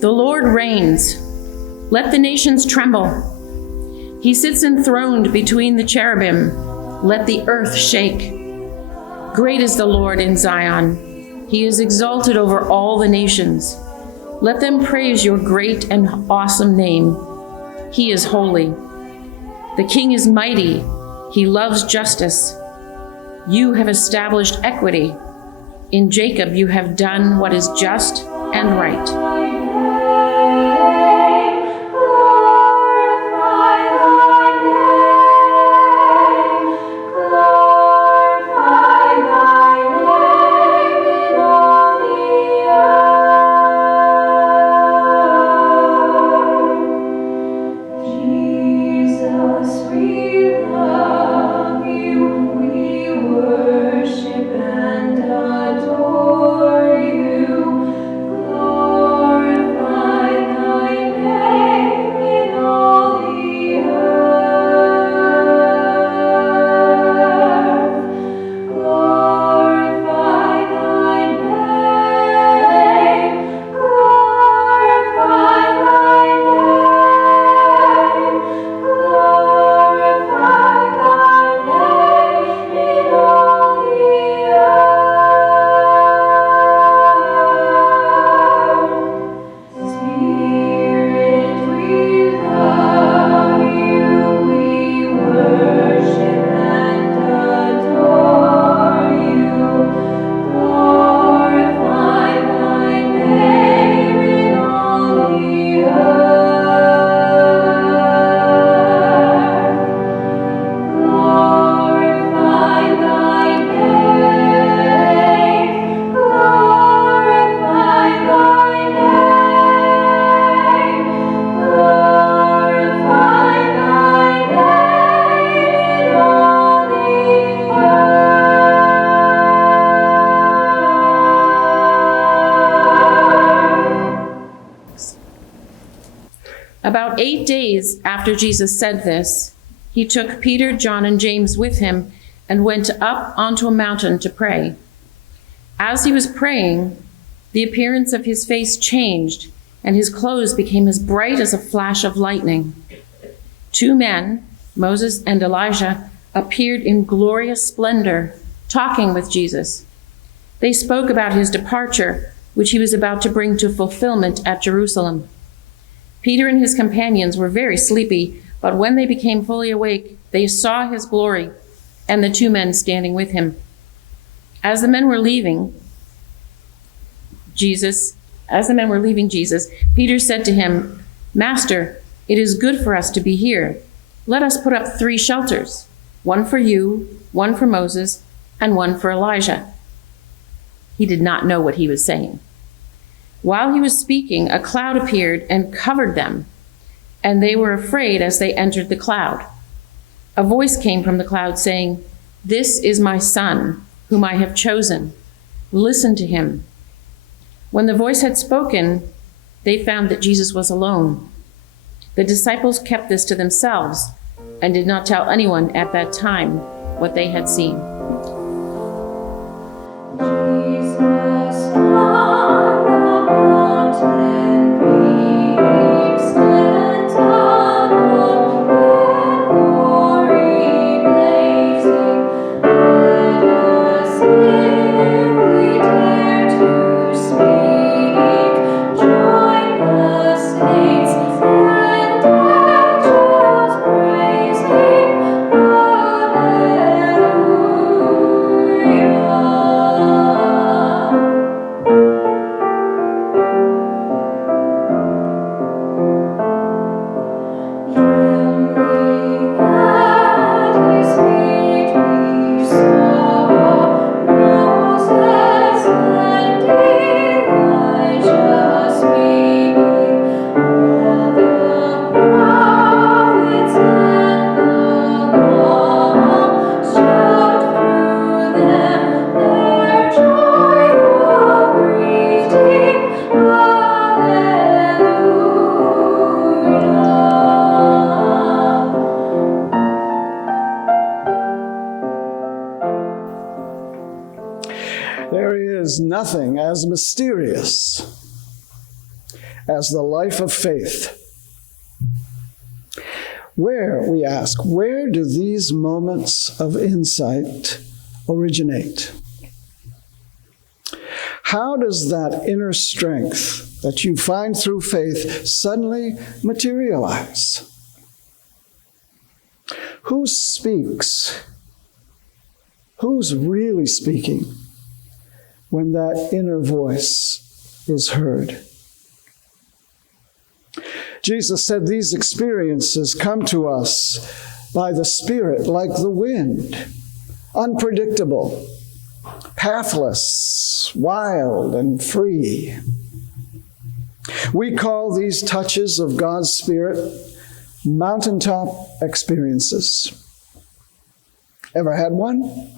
The Lord reigns. Let the nations tremble. He sits enthroned between the cherubim. Let the earth shake. Great is the Lord in Zion. He is exalted over all the nations. Let them praise your great and awesome name. He is holy. The King is mighty. He loves justice. You have established equity. In Jacob you have done what is just and right. About 8 days after Jesus said this, he took Peter, John, and James with him and went up onto a mountain to pray. As he was praying, the appearance of his face changed, and his clothes became as bright as a flash of lightning. 2 men, Moses and Elijah, appeared in glorious splendor, talking with Jesus. They spoke about his departure, which he was about to bring to fulfillment at Jerusalem. Peter and his companions were very sleepy, but when they became fully awake, they saw his glory and the 2 men standing with him. As the men were leaving Jesus, Peter said to him, "Master, it is good for us to be here. Let us put up 3 shelters, one for you, one for Moses, and one for Elijah." He did not know what he was saying. While he was speaking, a cloud appeared and covered them, and they were afraid as they entered the cloud. A voice came from the cloud saying, "This is my son, whom I have chosen. Listen to him." When the voice had spoken, they found that Jesus was alone. The disciples kept this to themselves and did not tell anyone at that time what they had seen. There is nothing as mysterious as the life of faith. We ask, where do these moments of insight originate? How does that inner strength that you find through faith suddenly materialize? Who speaks? Who's really speaking when that inner voice is heard? Jesus said these experiences come to us by the Spirit like the wind, unpredictable, pathless, wild, and free. We call these touches of God's Spirit mountaintop experiences. Ever had one?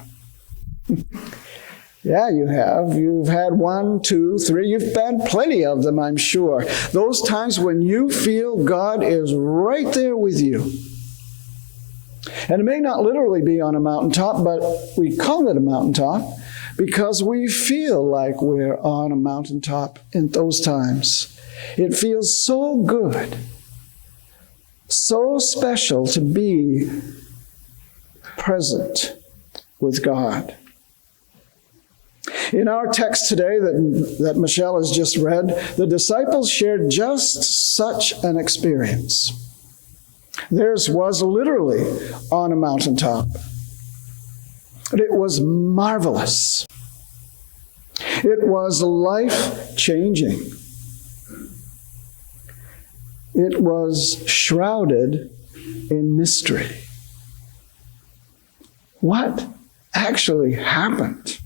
Yeah, you have. You've had 1, 2, 3. You've had plenty of them, I'm sure. Those times when you feel God is right there with you. And it may not literally be on a mountaintop, but we call it a mountaintop because we feel like we're on a mountaintop in those times. It feels so good, so special to be present with God. In our text today that Michelle has just read, the disciples shared just such an experience. Theirs was literally on a mountaintop. But it was marvelous. It was life-changing. It was shrouded in mystery. What actually happened?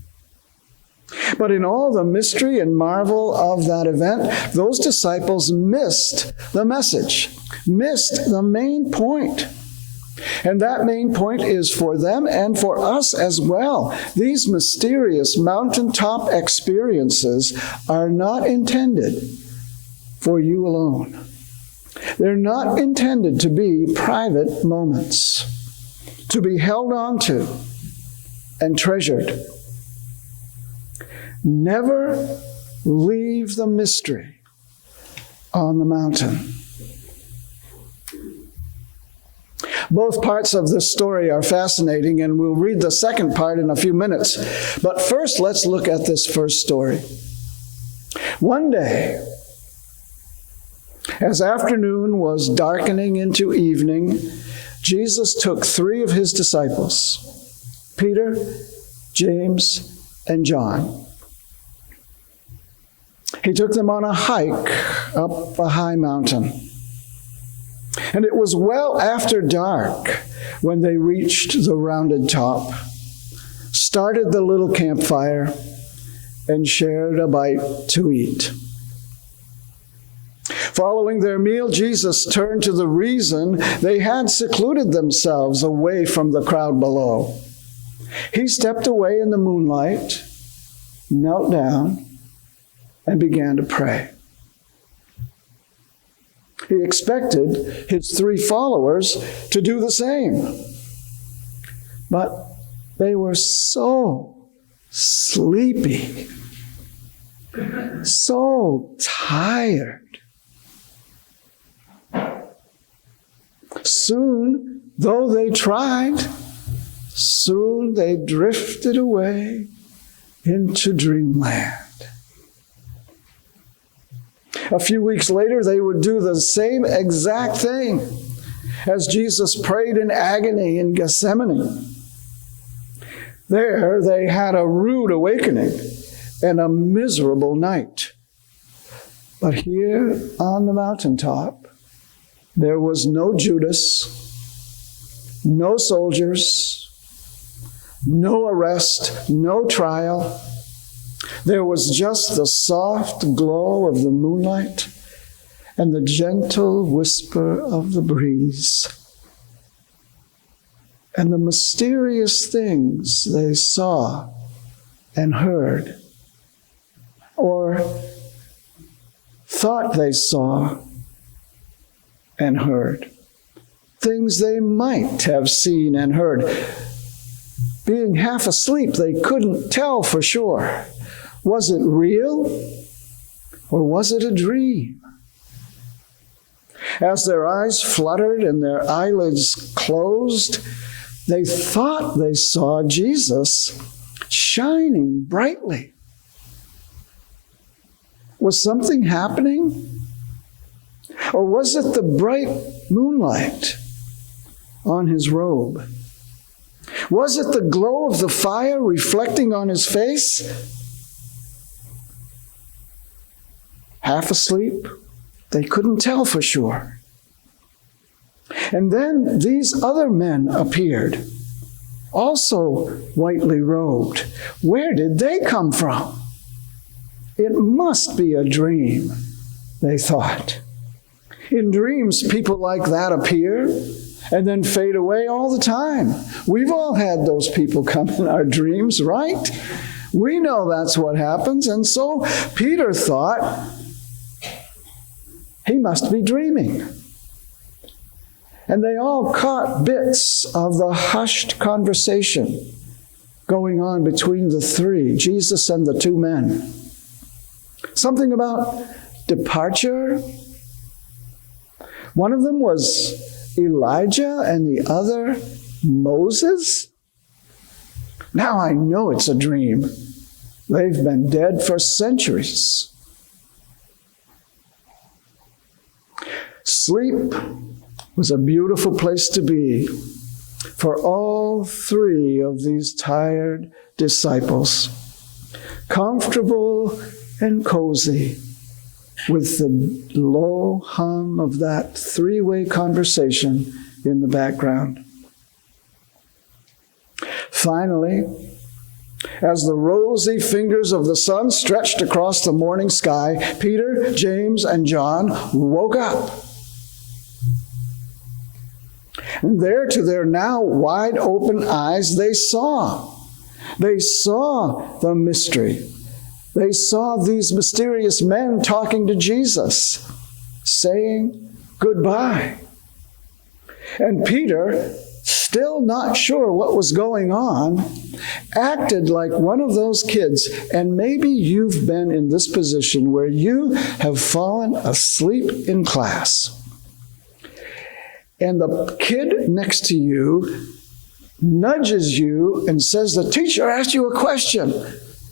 But in all the mystery and marvel of that event, those disciples missed the message, missed the main point. And that main point is for them and for us as well. These mysterious mountaintop experiences are not intended for you alone. They're not intended to be private moments, to be held on to and treasured. Never leave the mystery on the mountain. Both parts of this story are fascinating, and we'll read the second part in a few minutes. But first, let's look at this first story. One day, as afternoon was darkening into evening, Jesus took 3 of his disciples, Peter, James, and John. He took them on a hike up a high mountain. And it was well after dark when they reached the rounded top, started the little campfire, and shared a bite to eat. Following their meal, Jesus turned to the reason they had secluded themselves away from the crowd below. He stepped away in the moonlight, knelt down, and began to pray. He expected his 3 followers to do the same. But they were so sleepy, so tired. Soon, though they tried, soon they drifted away into dreamland. A few weeks later, they would do the same exact thing as Jesus prayed in agony in Gethsemane. There, they had a rude awakening and a miserable night. But here on the mountaintop, there was no Judas, no soldiers, no arrest, no trial. There was just the soft glow of the moonlight and the gentle whisper of the breeze. And the mysterious things they saw and heard, or thought they saw and heard. Things they might have seen and heard. Being half asleep, they couldn't tell for sure. Was it real or was it a dream? As their eyes fluttered and their eyelids closed, they thought they saw Jesus shining brightly. Was something happening? Or was it the bright moonlight on his robe? Was it the glow of the fire reflecting on his face? Half asleep, they couldn't tell for sure. And then these other men appeared, also whitely robed. Where did they come from? It must be a dream, they thought. In dreams, people like that appear and then fade away all the time. We've all had those people come in our dreams, right? We know that's what happens. And so Peter thought he must be dreaming. And they all caught bits of the hushed conversation going on between the three, Jesus and the two men. Something about departure. One of them was Elijah and the other Moses. Now I know it's a dream. They've been dead for centuries. Sleep was a beautiful place to be for all three of these tired disciples. Comfortable and cozy with the low hum of that three-way conversation in the background. Finally, as the rosy fingers of the sun stretched across the morning sky, Peter, James, and John woke up. And there, to their now wide open eyes, they saw the mystery. They saw these mysterious men talking to Jesus, saying goodbye. And Peter, still not sure what was going on, acted like one of those kids. And maybe you've been in this position where you have fallen asleep in class. And the kid next to you nudges you and says, the teacher asked you a question.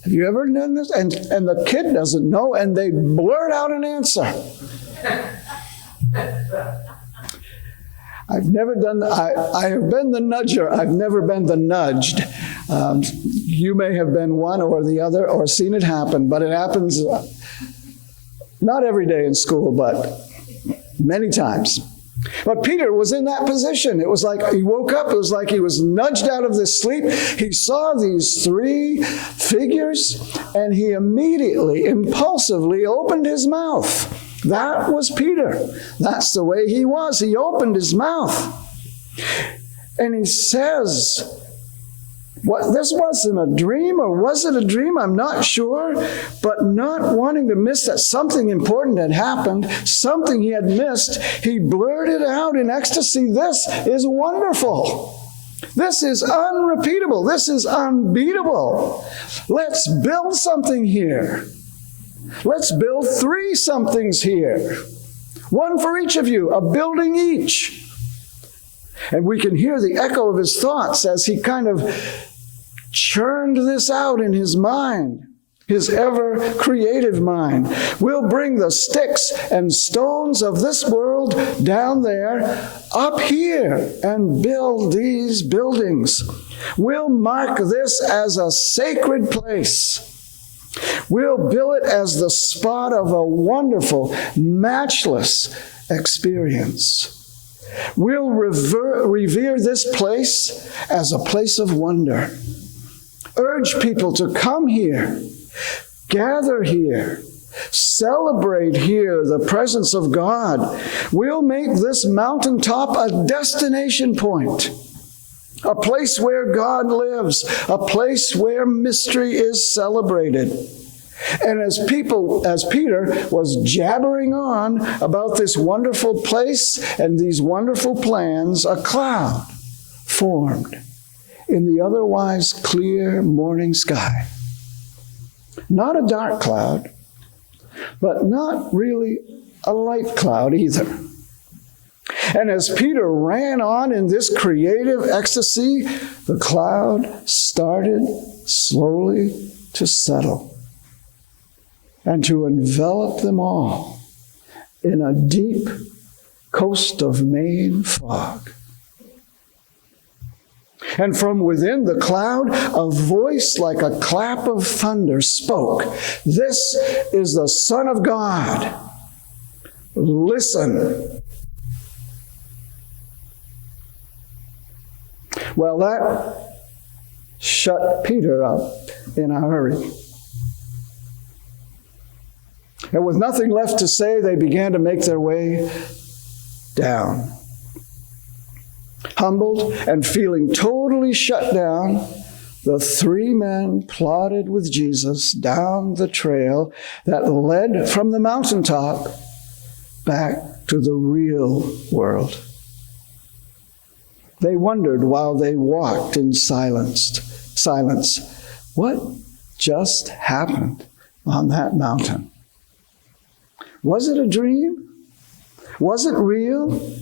Have you ever done this? And the kid doesn't know, and they blurt out an answer. I've never done that. I have been the nudger. I've never been the nudged. You may have been one or the other or seen it happen, but it happens not every day in school, but many times. But Peter was in that position. It was like he woke up. It was like he was nudged out of this sleep. He saw these three figures, and he immediately, impulsively opened his mouth. That was Peter. That's the way he was. He opened his mouth. And he says, this wasn't a dream, or was it a dream? I'm not sure. But not wanting to miss that something important had happened, something he had missed, he blurted out in ecstasy, this is wonderful. This is unrepeatable. This is unbeatable. Let's build something here. Let's build three somethings here. One for each of you, a building each. And we can hear the echo of his thoughts as he kind of churned this out in his mind, his ever-creative mind. We'll bring the sticks and stones of this world down there, up here, and build these buildings. We'll mark this as a sacred place. We'll bill it as the spot of a wonderful, matchless experience. We'll revere this place as a place of wonder. Urge people to come here, gather here, celebrate here the presence of God. We'll make this mountaintop a destination point, a place where God lives, a place where mystery is celebrated. And as Peter was jabbering on about this wonderful place and these wonderful plans, a cloud formed in the otherwise clear morning sky. Not a dark cloud, but not really a light cloud either. And as Peter ran on in this creative ecstasy, the cloud started slowly to settle and to envelop them all in a deep coast of Maine fog. And from within the cloud, a voice like a clap of thunder spoke, "This is the Son of God. Listen." Well, that shut Peter up in a hurry. And with nothing left to say, they began to make their way down. Humbled and feeling totally shut down, the three men plodded with Jesus down the trail that led from the mountaintop back to the real world. They wondered while they walked in silence, what just happened on that mountain? Was it a dream? Was it real?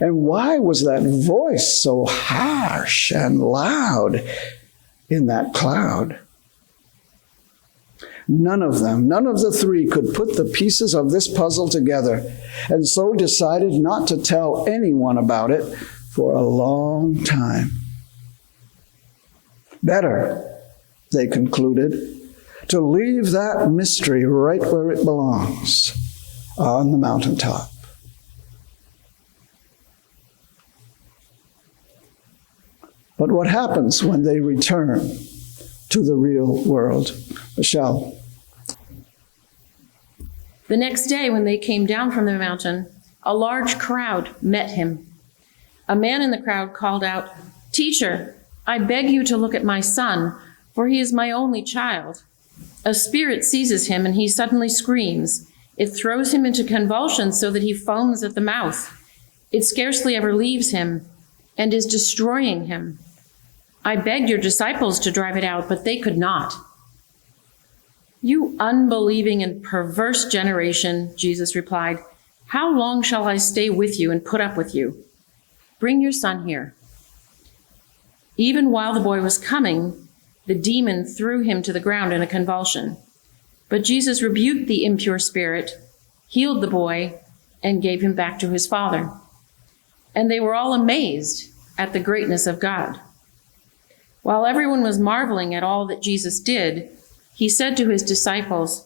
And why was that voice so harsh and loud in that cloud? None of the three could put the pieces of this puzzle together, and so decided not to tell anyone about it for a long time. Better, they concluded, to leave that mystery right where it belongs, on the mountaintop. But what happens when they return to the real world? Michelle. The next day, when they came down from the mountain, a large crowd met him. A man in the crowd called out, "Teacher, I beg you to look at my son, for he is my only child. A spirit seizes him and he suddenly screams. It throws him into convulsions so that he foams at the mouth. It scarcely ever leaves him and is destroying him. I begged your disciples to drive it out, but they could not." "You unbelieving and perverse generation," Jesus replied, "how long shall I stay with you and put up with you? Bring your son here." Even while the boy was coming, the demon threw him to the ground in a convulsion. But Jesus rebuked the impure spirit, healed the boy, and gave him back to his father. And they were all amazed at the greatness of God. While everyone was marveling at all that Jesus did, he said to his disciples,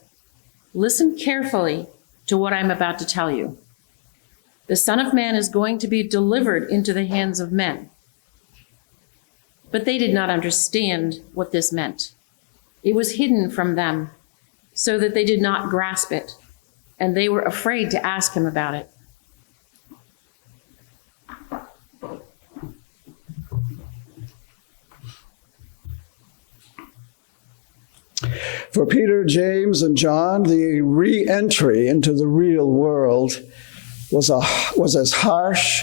"Listen carefully to what I'm about to tell you. The Son of Man is going to be delivered into the hands of men." But they did not understand what this meant. It was hidden from them, so that they did not grasp it, and they were afraid to ask him about it. For Peter, James, and John, the re-entry into the real world was as harsh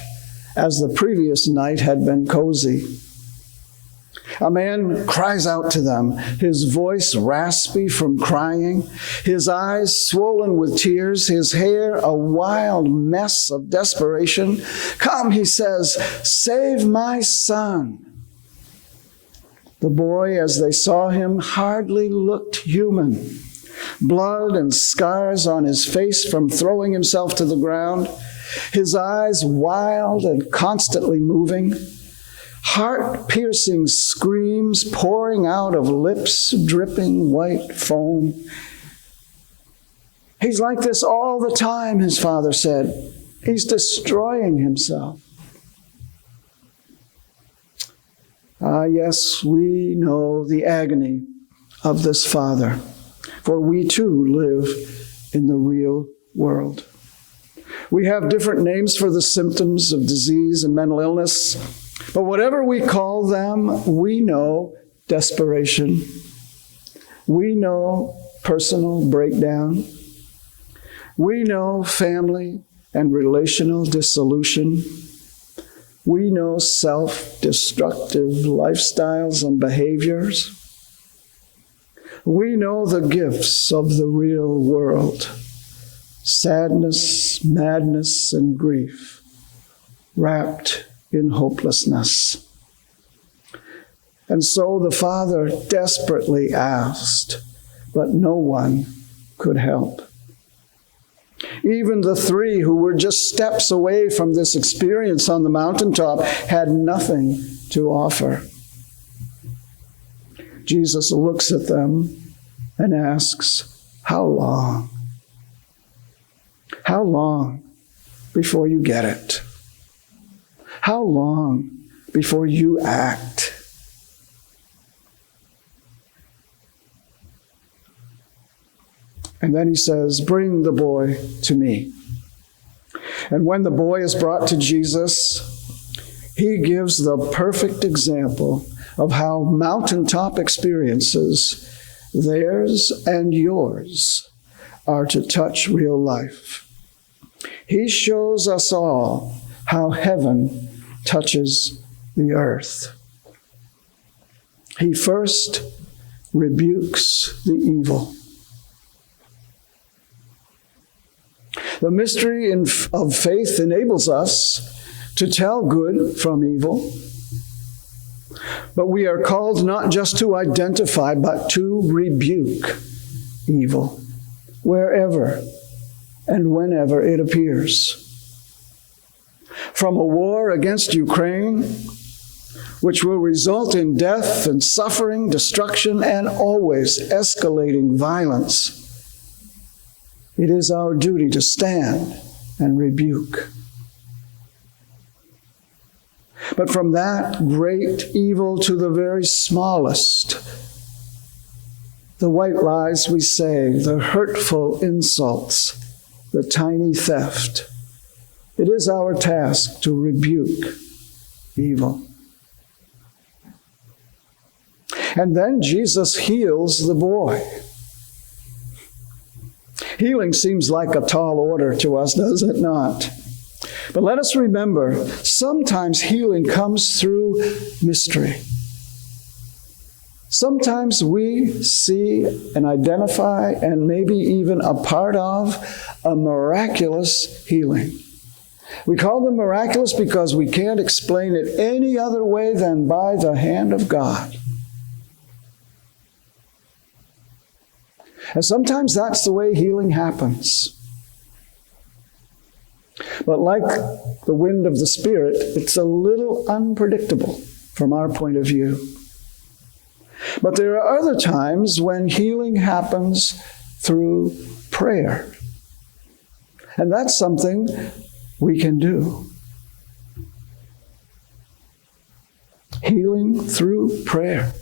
as the previous night had been cozy. A man cries out to them, his voice raspy from crying, his eyes swollen with tears, his hair a wild mess of desperation. "Come," he says, "save my son." The boy, as they saw him, hardly looked human. Blood and scars on his face from throwing himself to the ground, his eyes wild and constantly moving, heart-piercing screams pouring out of lips dripping white foam. "He's like this all the time," his father said. "He's destroying himself." Yes, we know the agony of this father, for we too live in the real world. We have different names for the symptoms of disease and mental illness, but whatever we call them, we know desperation. We know personal breakdown. We know family and relational dissolution. We know self-destructive lifestyles and behaviors. We know the gifts of the real world: sadness, madness, and grief. wrapped in hopelessness. And so the Father desperately asked, but no one could help. Even the three who were just steps away from this experience on the mountaintop had nothing to offer. Jesus looks at them and asks, "How long? How long before you get it? How long before you act?" And then he says, "Bring the boy to me." And when the boy is brought to Jesus, he gives the perfect example of how mountaintop experiences, theirs and yours, are to touch real life. He shows us all how heaven touches the earth. He first rebukes the evil. The mystery of faith enables us to tell good from evil, but we are called not just to identify, but to rebuke evil wherever and whenever it appears. From a war against Ukraine, which will result in death and suffering, destruction, and always escalating violence, it is our duty to stand and rebuke. But from that great evil to the very smallest, the white lies we say, the hurtful insults, the tiny theft, it is our task to rebuke evil. And then Jesus heals the boy. Healing seems like a tall order to us, does it not? But let us remember, sometimes healing comes through mystery. Sometimes we see and identify and maybe even a part of a miraculous healing. We call them miraculous because we can't explain it any other way than by the hand of God. And sometimes that's the way healing happens. But like the wind of the Spirit, it's a little unpredictable from our point of view. But there are other times when healing happens through prayer. And that's something we can do. Healing through prayer.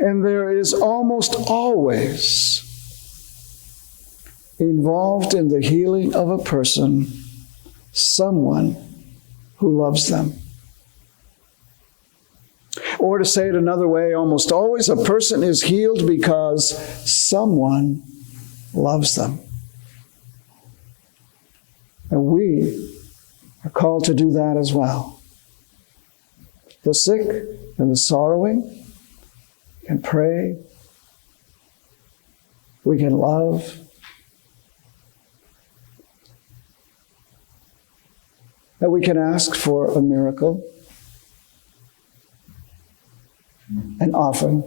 And there is almost always involved in the healing of a person someone who loves them. Or to say it another way, almost always a person is healed because someone loves them. And we are called to do that as well. The sick and the sorrowing can pray. We can love. And we can ask for a miracle. And often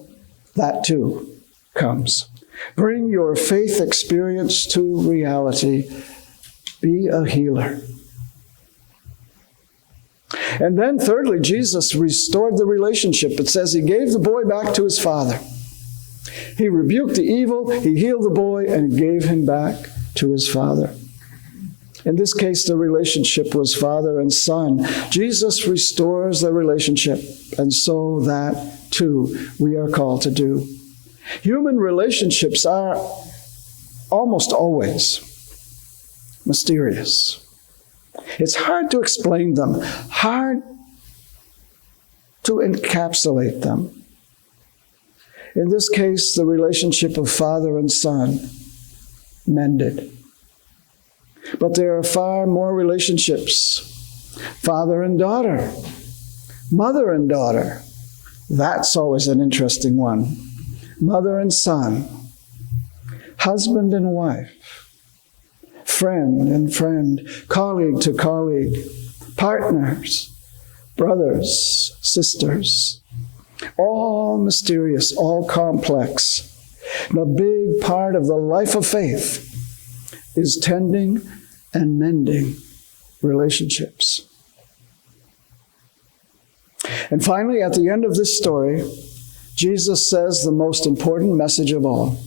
that too comes. Bring your faith experience to reality. Be a healer. And then thirdly, Jesus restored the relationship. It says he gave the boy back to his father. He rebuked the evil, he healed the boy, and gave him back to his father. In this case, the relationship was father and son. Jesus restores the relationship, and so that, too, we are called to do. Human relationships are almost always mysterious. It's hard to explain them, hard to encapsulate them. In this case, the relationship of father and son mended. But there are far more relationships. Father and daughter, mother and daughter. That's always an interesting one. Mother and son, husband and wife, friend and friend, colleague to colleague, partners, brothers, sisters, all mysterious, all complex. And a big part of the life of faith is tending and mending relationships. And finally, at the end of this story, Jesus says the most important message of all.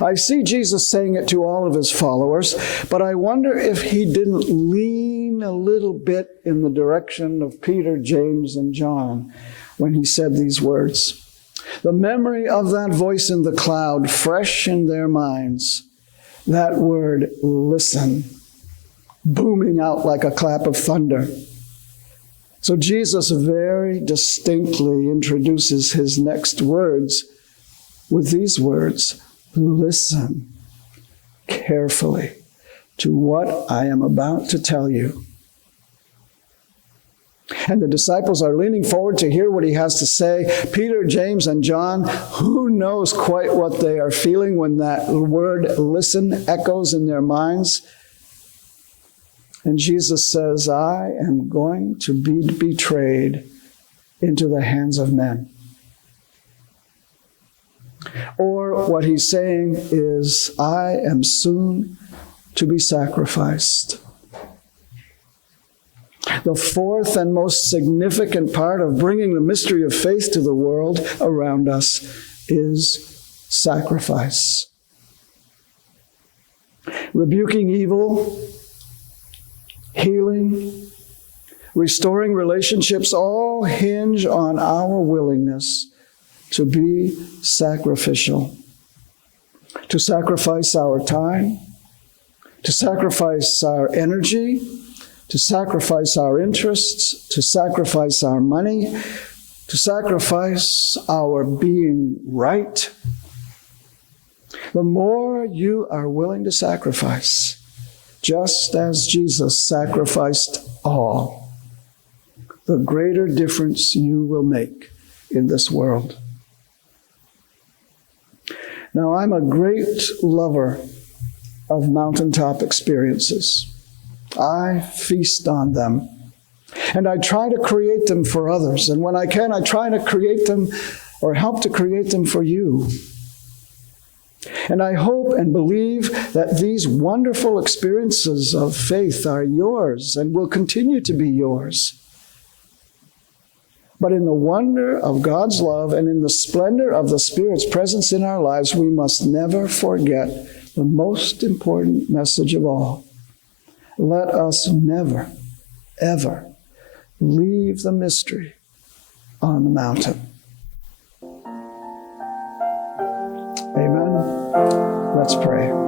I see Jesus saying it to all of his followers, but I wonder if he didn't lean a little bit in the direction of Peter, James, and John when he said these words. The memory of that voice in the cloud, fresh in their minds, that word, listen, booming out like a clap of thunder. So Jesus very distinctly introduces his next words with these words, listen carefully to what I am about to tell you. And the disciples are leaning forward to hear what he has to say. Peter, James, and John, who knows quite what they are feeling when that word listen echoes in their minds. And Jesus says, I am going to be betrayed into the hands of men. Or what he's saying is, I am soon to be sacrificed. The fourth and most significant part of bringing the mystery of faith to the world around us is sacrifice. Rebuking evil, healing, restoring relationships all hinge on our willingness to be sacrificial, to sacrifice our time, to sacrifice our energy, to sacrifice our interests, to sacrifice our money, to sacrifice our being right. The more you are willing to sacrifice, just as Jesus sacrificed all, the greater difference you will make in this world. Now, I'm a great lover of mountaintop experiences. I feast on them, and I try to create them for others. And when I can, I try to create them or help to create them for you. And I hope and believe that these wonderful experiences of faith are yours and will continue to be yours. But in the wonder of God's love and in the splendor of the Spirit's presence in our lives, we must never forget the most important message of all. Let us never, ever leave the mystery on the mountain. Amen. Let's pray.